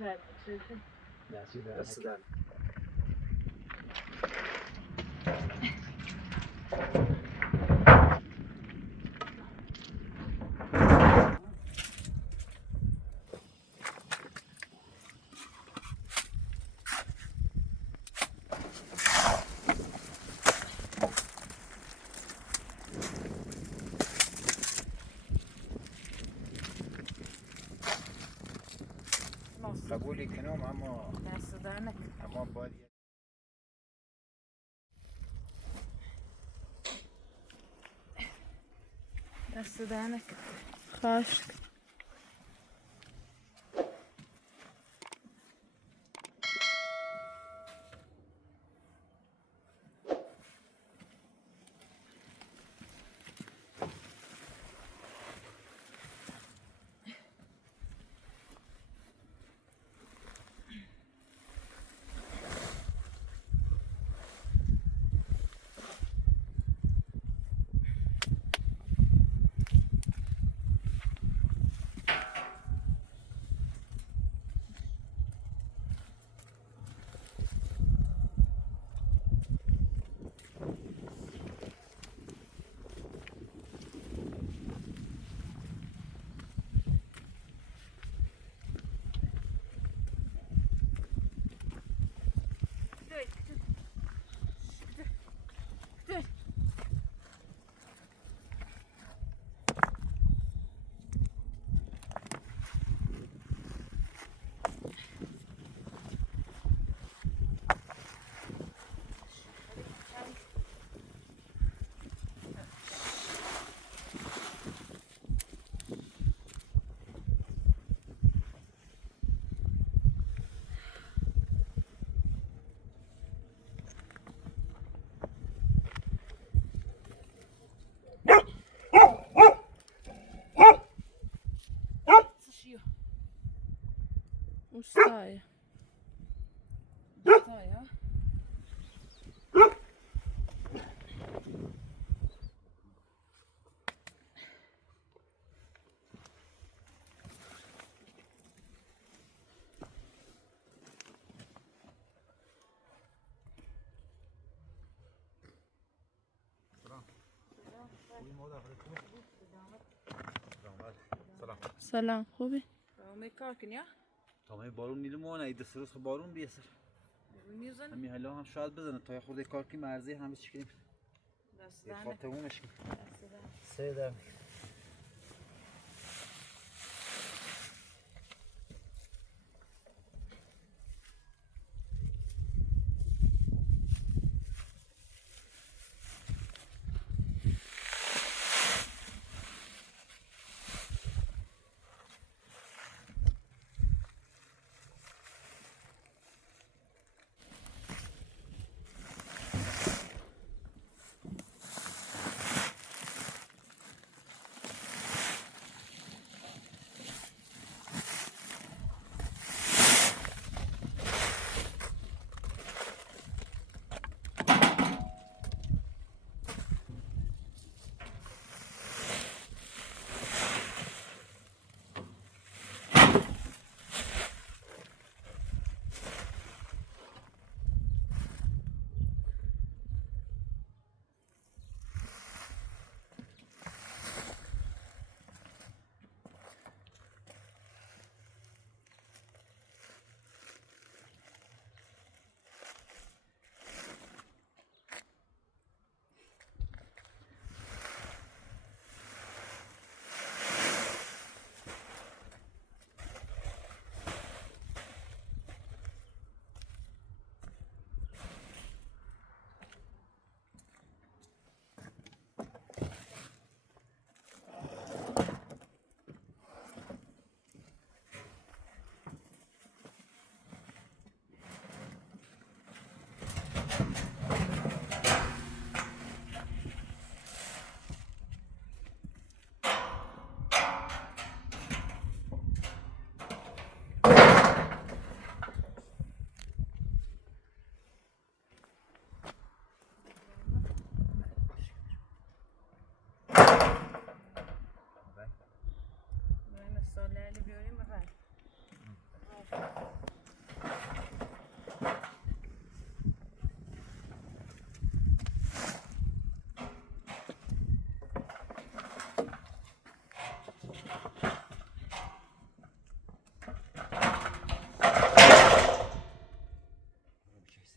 دست در. قبولی کنم اما دست در نکن. اما باید دست در نکن. خواهش کن. Ustaje. Ustaje. سلام خوبی؟ می کار کنی؟ تمام بارون میلمونه ای دست روز بارون بیسر میزنی؟ همین حالا هم شاید بزنه تا خورده کار کی مرزی همه چی کنیم دست یه در خاطمونش کنیم دست در. سه در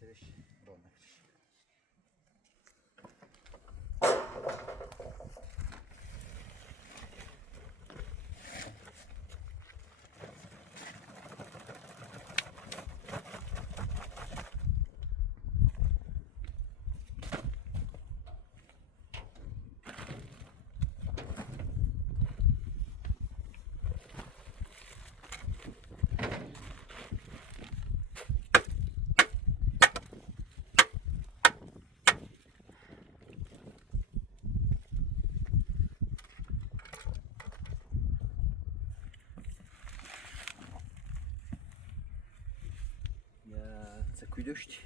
ترش رونقش. Ya zakuydoşti.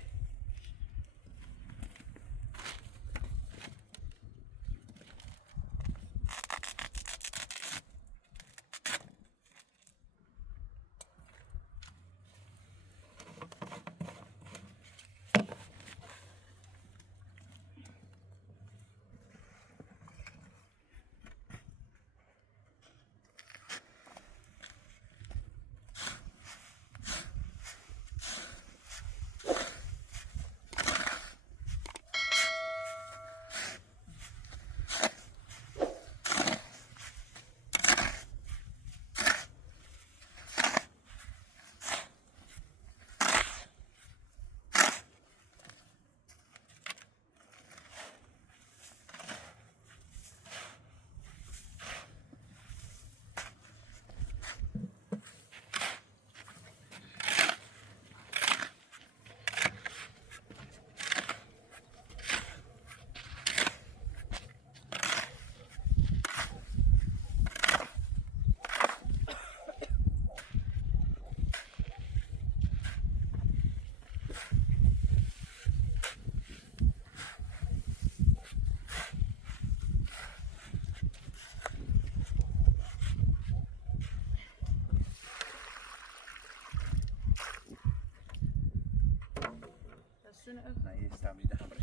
السنة Ne istemli de hamre.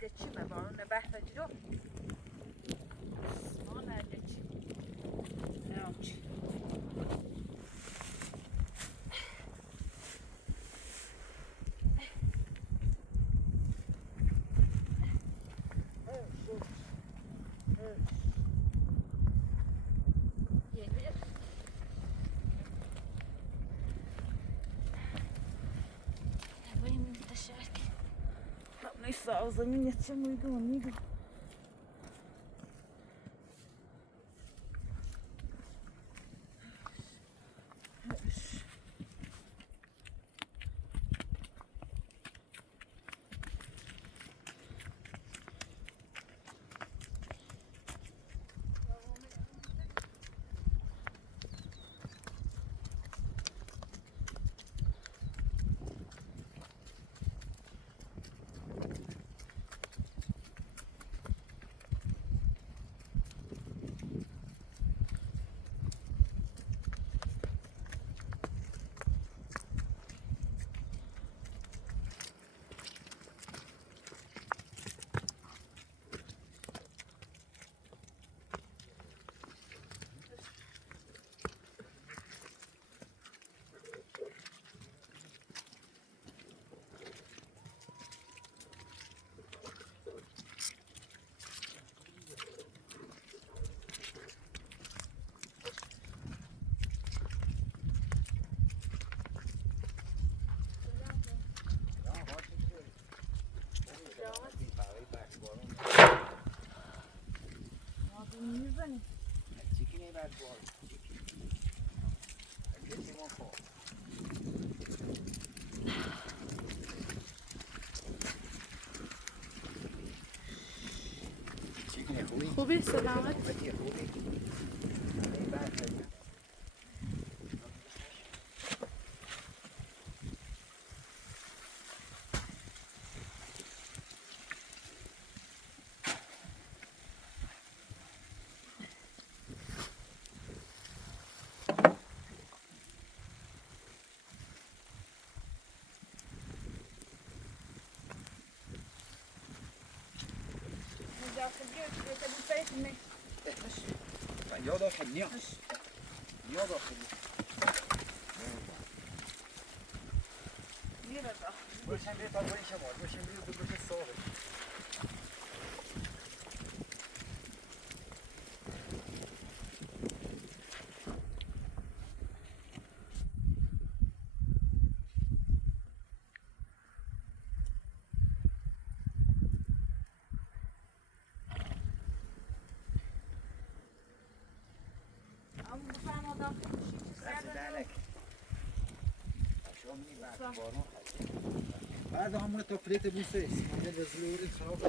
geçme var ne bahsedecek yok. Ona geç. Yok. Neyse o zaman yatacağım uygun. میزنی چیکی بعد بار چیکی ما خب چیکی خوبی؟ خوبی سلامت؟ خوبی بعد یا داخل نیا یا داخل باشم بیه تا بایی شما باشم بیه تو بشه صاحب بعد همون تا پلیت بوسه مونده به زلوری خواب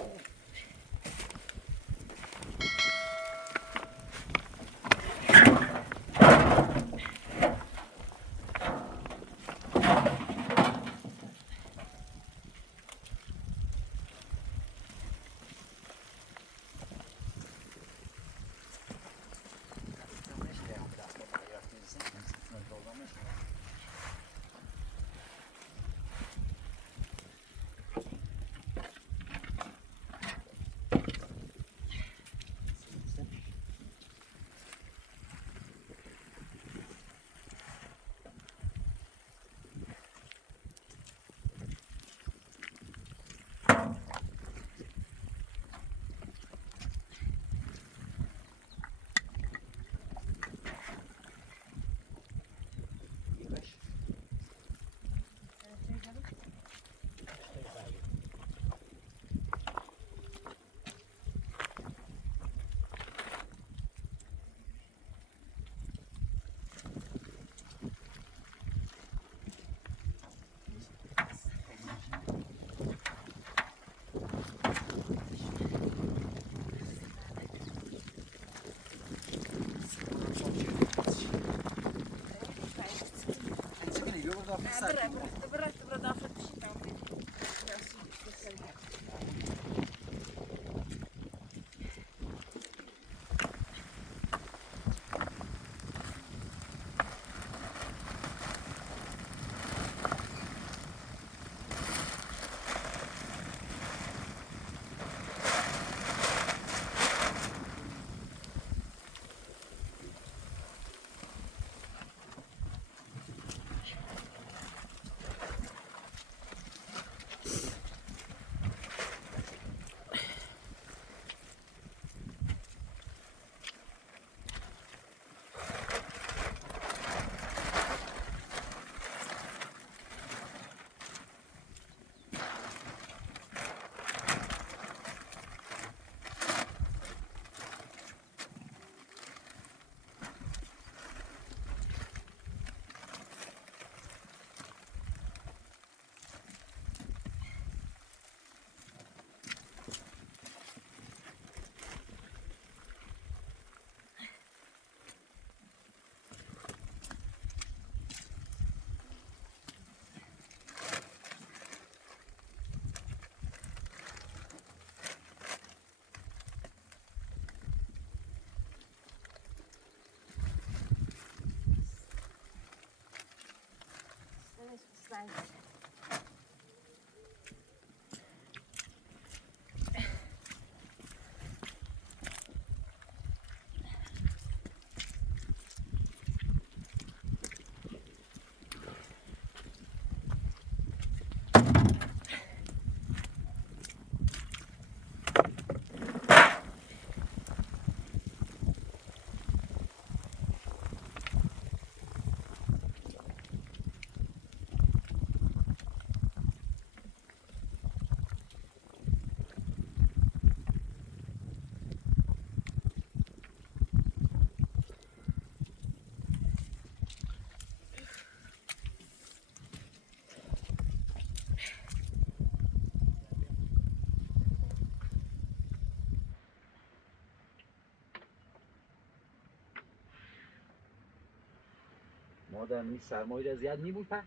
مادر می سرمایه زیاد نی بود په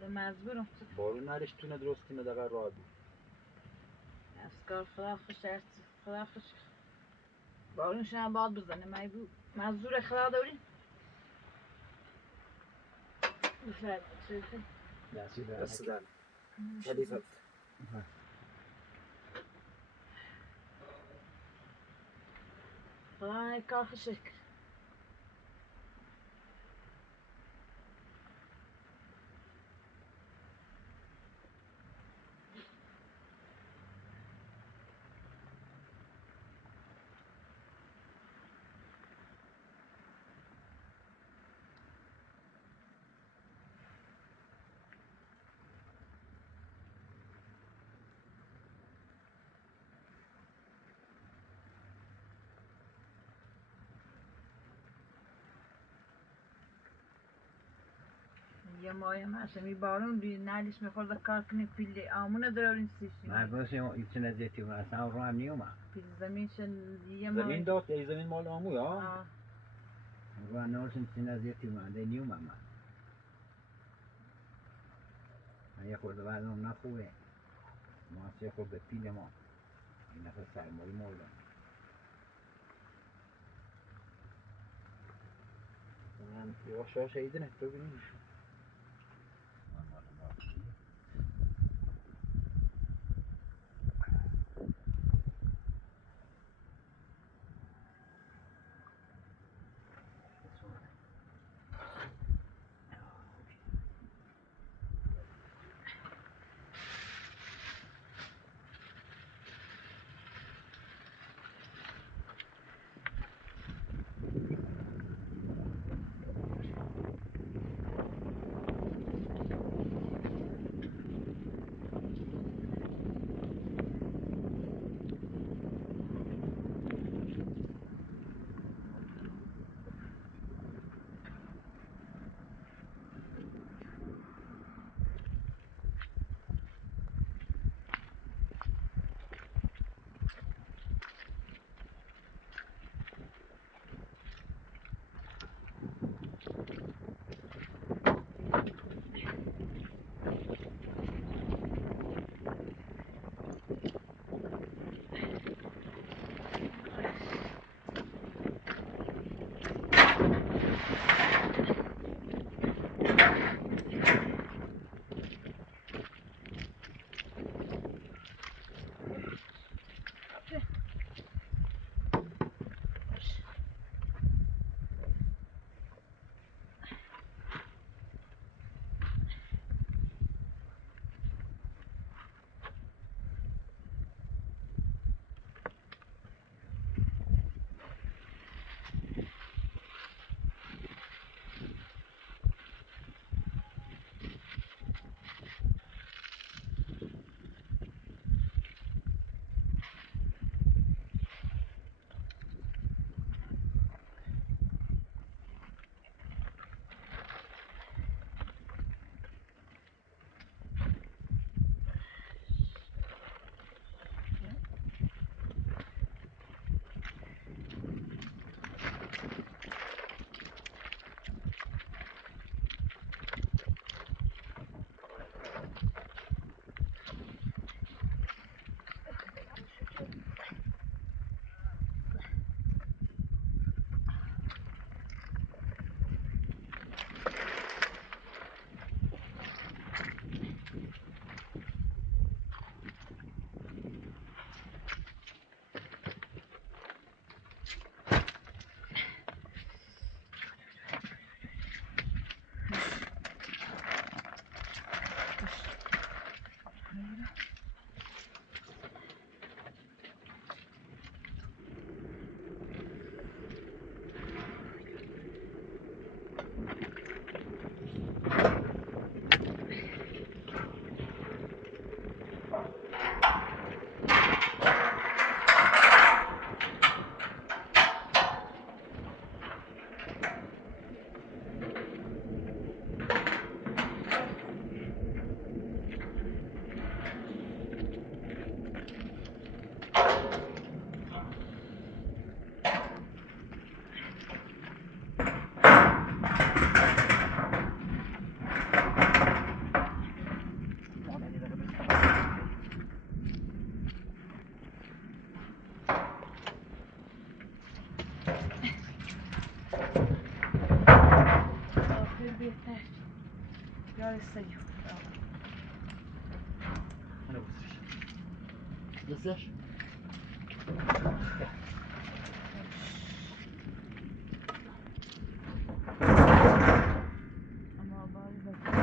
ده مجبورم بارون نرش تونه درستی نداره راه بود از کار خدا خوش ارسی خدا خوش بارون شما باد بزنه مجبور مزدور خدا داریم بفرد دست در خلیفه خدا کار خوش کرد یه ماه ماشه می بارون بی نالش میخورد کار کنی پیلی آمونه درارین سیشی مرد این ایتونه زیتی و اصلا رو هم نیومد پیل زمینشن یه ماه زمین داد یا زمین مال آمو یا آه. رو هم نورسن سینه زیتی و ده نیومد من یه خورده بعد هم نخوبه ما یه خورده پیل ما این نفر سرمایی مردم من یواش یواش ایدنه تو ببینیم yeter. Yarısı yok. Hani bu sıra. Göster. Ama bari bak.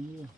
Hier.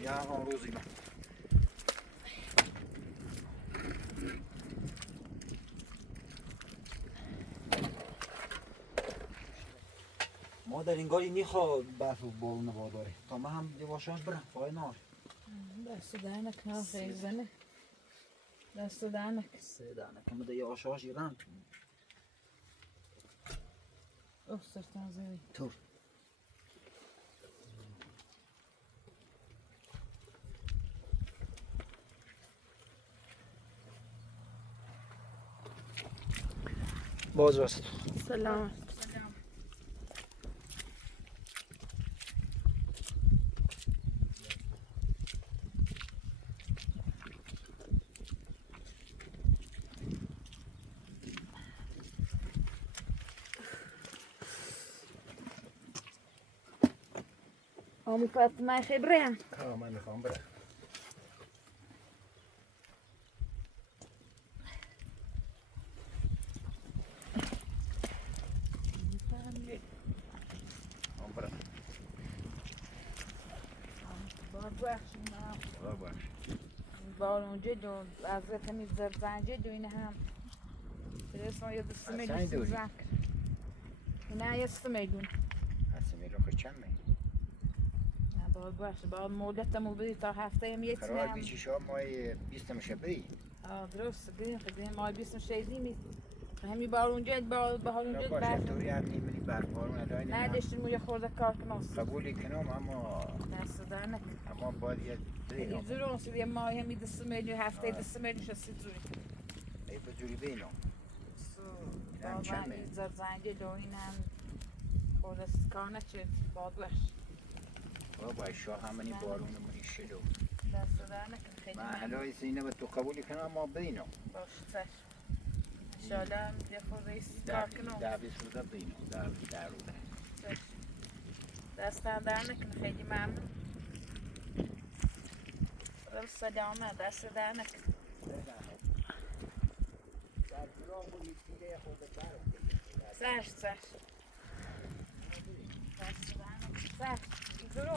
یا آن روزی من ما در این گاهی نیخواه برف و بارون باداره تا من هم دیواشان برم پای نار دست دهنک نه خیزنه دست دهنک سه دانه که مده یه آشاش ایران اوه سرطان زیادی طور باز راست سلام آمی پات mij gebrengt. من میخوام برم بالون جد و از تمیز زنجد و این هم برسون یه دست چند میلیون دوری؟ زنک نه یه سه میلیون هستی میرو خود چند می باید باشه باید مولتمو بدی تا هفته هم یه قرار تیم بیچی شما مای 20 میشه بری درست بدیم خدیم مای 26 می همین بالون جد بالون را جد باشه برف توری هم نیمونی برفارون ادای نه داشتیم یه خورده کار کناس قبولی کنم اما دست دارنک باید یه بری زورون سیدی مای همی دست میلیون هفته دست میلیون شستی زوری ای به جوری بینم با چند من می؟ زد زنجه دو این هم خورده کار نچید باید باش بابا شاه همونی بارون منی شلو دست دارنک خیلی من حلای سینه به تو قبولی کنم اما بینم باش چشم انشالله هم یه خورده ایست کار کنم دعوی سوزه بینم دعوی در رو چشم دستم در نکن خیلی ممنون رب سلامه دست در نکن سرش سرش دست در نکن سرش زورو